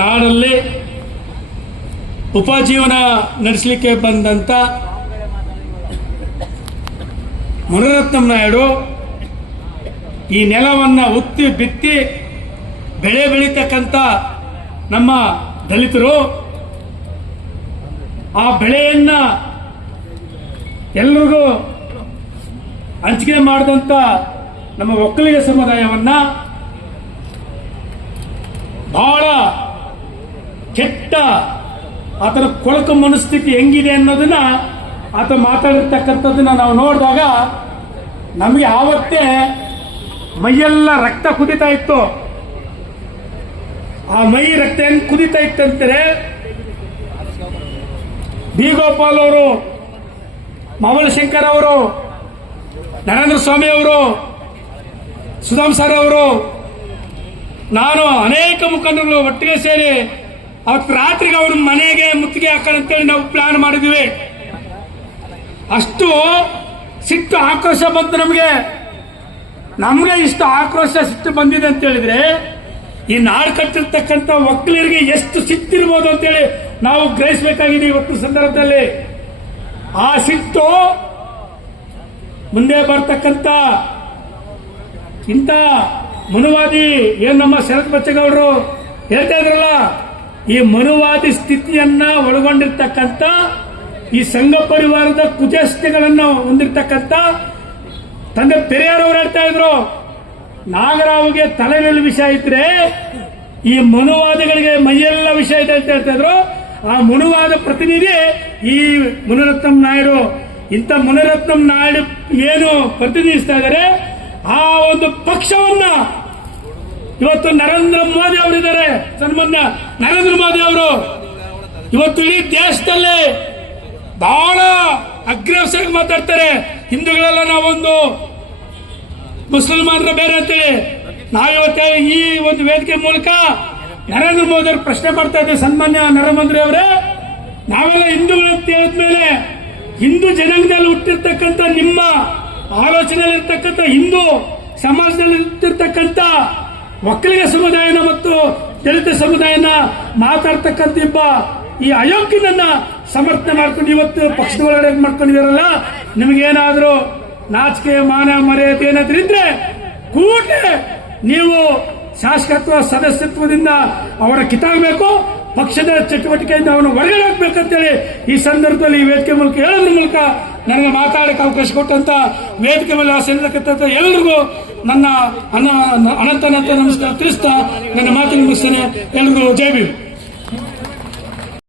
ನಾಡಲ್ಲಿ ಉಪಜೀವನ ನಡೆಸಲಿಕ್ಕೆ ಬಂದಂತ ಮುನಿರತ್ನಂ ನಾಯ್ಡು ಈ ನೆಲವನ್ನು ಉತ್ತಿ ಬಿತ್ತಿ ಬೆಳೆ ಬೆಳೀತಕ್ಕಂಥ ನಮ್ಮ ದಲಿತರು ಆ ಬೆಳೆಯನ್ನ ಎಲ್ರಿಗೂ ಹಂಚಿಕೆ ಮಾಡಿದಂಥ ನಮ್ಮ ಒಕ್ಕಲಿಗ ಸಮುದಾಯವನ್ನ ಬಹಳ ಕೆಟ್ಟ ಆತನ ಕೊಳಕು ಮನಸ್ಥಿತಿ ಹೆಂಗಿದೆ ಅನ್ನೋದನ್ನ ಆತ ಮಾತಾಡಿರ್ತಕ್ಕಂಥದ್ದನ್ನ ನಾವು ನೋಡಿದಾಗ ನಮಗೆ ಆವತ್ತೇ ಮೈಯೆಲ್ಲ ರಕ್ತ ಕುದಿತಾ ಇತ್ತು. ಆ ಮೈ ರಕ್ತ ಹೆಂಗ್ ಕುದಿತಾ ಇತ್ತಂತಾರೆ ಬಿ ಗೋಪಾಲ್ ಅವರು, ಮಾವಳ ಶಂಕರ್ ಅವರು, ನರೇಂದ್ರ ಸ್ವಾಮಿ ಅವರು, ಸುಧಾಮ್ ಸರ್ ಅವರು, ನಾನು ಅನೇಕ ಮುಖಂಡರು ಒಟ್ಟಿಗೆ ಸೇರಿ ಅವತ್ತು ರಾತ್ರಿಗೆ ಅವ್ರ ಮನೆಗೆ ಮುತ್ತಿಗೆ ಹಾಕೋಣಂತೇಳಿ ನಾವು ಪ್ಲಾನ್ ಮಾಡಿದ್ವಿ. ಅಷ್ಟು ಸಿಟ್ಟು ಆಕ್ರೋಶ ಬಂತು ನಮಗೆ ಇಷ್ಟು ಆಕ್ರೋಶ ಸಿಟ್ಟು ಬಂದಿದೆ ಅಂತ ಹೇಳಿದ್ರೆ ಈ ನಾಡು ಕಟ್ಟಿರ್ತಕ್ಕಂಥ ಒಕ್ಕಲಿಗರಿಗೆ ಎಷ್ಟು ಸಿಟ್ಟಿರ್ಬೋದು ಅಂತೇಳಿ ನಾವು ಗ್ರಹಿಸಬೇಕಾಗಿದೆ ಇವತ್ತು ಸಂದರ್ಭದಲ್ಲಿ. ಆ ಸಿಟ್ಟು ಮುಂದೆ ಬರ್ತಕ್ಕಂಥ ಇಂಥ ಮನುವಾದಿ ಏನ್ ನಮ್ಮ ಶರತ್ ಬಚ್ಚೇಗೌಡರು ಹೇಳ್ತಾ ಇದ್ರಲ್ಲ, ಈ ಮನುವಾದಿ ಸ್ಥಿತಿಯನ್ನ ಒಳಗೊಂಡಿರ್ತಕ್ಕಂಥ ಈ ಸಂಘ ಪರಿವಾರದ ಕುಚೇಷ್ಟೆಗಳನ್ನು ಹೊಂದಿರತಕ್ಕಂಥ ತಂದೆ ಪೆರಿಯಾರ್ ಅವರು ಹೇಳ್ತಾ ಇದ್ರು, ನಾಗರಾವ್ಗೆ ತಲೆಯಲ್ಲಿ ವಿಷಯ ಇದ್ರೆ ಈ ಮನುವಾದಿಗಳಿಗೆ ಮೈಯೆಲ್ಲ ವಿಷಯ ಇದೆ ಅಂತ ಹೇಳ್ತಾ ಇದ್ರು. ಆ ಮನುವಾದ ಪ್ರತಿನಿಧಿ ಈ ಮುನಿರತ್ನಂ ನಾಯ್ಡು. ಇಂಥ ಮುನಿರತ್ನಂ ನಾಯ್ಡು ಏನು ಪ್ರತಿನಿಧಿಸ್ತಾ ಇದ್ದಾರೆ ಆ ಒಂದು ಪಕ್ಷವನ್ನ ಇವತ್ತು ನರೇಂದ್ರ ಮೋದಿ ಅವರಿದ್ದಾರೆ, ಸನ್ಮಾನ್ಯ ನರೇಂದ್ರ ಮೋದಿ ಅವರು ಇವತ್ತು ಇಡೀ ದೇಶದಲ್ಲಿ ಬಹಳ ಅಗ್ರೆಸಿವ್ ಆಗಿ ಮಾತಾಡ್ತಾರೆ. ಹಿಂದೂಗಳೆಲ್ಲ ನಾವೊಂದು, ಮುಸಲ್ಮಾನರ ಬೇರೆ ಅಂತೇಳಿ. ನಾವಿವತ್ತೇ ಈ ಒಂದು ವೇದಿಕೆ ಮೂಲಕ ನರೇಂದ್ರ ಮೋದಿ ಅವರು ಪ್ರಶ್ನೆ ಮಾಡ್ತಾ ಇದ್ದೇವೆ, ಸನ್ಮಾನ್ಯ ನರೇಂದ್ರ ಮೋದಿ ಅವರೇ, ನಾವೆಲ್ಲ ಹಿಂದೂಗಳಂತ ಹೇಳಿದ್ಮೇಲೆ ಹಿಂದೂ ಜನಾಂಗದಲ್ಲಿ ಹುಟ್ಟಿರ್ತಕ್ಕಂಥ ನಿಮ್ಮ ಆಲೋಚನೆಯಲ್ಲಿ ಇರ್ತಕ್ಕಂಥ ಹಿಂದೂ ಸಮಾಜದಲ್ಲಿ ಇರ್ತಿರ್ತಕ್ಕಂಥ ಒಕ್ಕಲಿಗ ಸಮುದಾಯನ ಮತ್ತು ದಲಿತ ಸಮುದಾಯನ ಮಾತಾಡ್ತಕ್ಕಂಥ ಈ ಅಯೋಗ್ಯನನ್ನ ಸಮರ್ಥನೆ ಮಾಡ್ಕೊಂಡು ಇವತ್ತು ಪಕ್ಷದ ಒಳಗಡೆ ಮಾಡ್ಕೊಂಡಿದಾರಲ್ಲ, ನಿಮಗೇನಾದ್ರೂ ನಾಚಿಕೆ ಮಾನ ಮರ್ಯಾದೆ ಏನಾದ್ರೂ ಇದ್ರೆ ಕೂಡಲೇ ನೀವು ಶಾಸಕತ್ವ ಸದಸ್ಯತ್ವದಿಂದ ಅವರ ಕಿತ್ತಾಗಬೇಕು, ಪಕ್ಷದ ಚಟುವಟಿಕೆಯಿಂದ ಅವನು ಹೊರಗಡೆ ಹಾಕ್ಬೇಕಂತೇಳಿ ಈ ಸಂದರ್ಭದಲ್ಲಿ ಈ ವೇದಿಕೆ ಮೂಲಕ ಹೇಳೋದ್ರ ಮೂಲಕ ನನಗೆ ಮಾತಾಡಕ್ಕೆ ಅವಕಾಶ ಕೊಟ್ಟಂತ ವೇದಿಕೆ ಮೇಲೆ ಆಸೆರ್ತಕ್ಕಂಥ ಎಲ್ರಿಗೂ ನನ್ನ ಅನಂತ ನಮಸ್ಕಾರ ತಿಳಿಸ್ತಾ ನನ್ನ ಮಾತಿನ ಮುಗಿಸ್ತೇನೆ. ಎಲ್ರಿಗೂ ಜೈ ಭೀಮ್.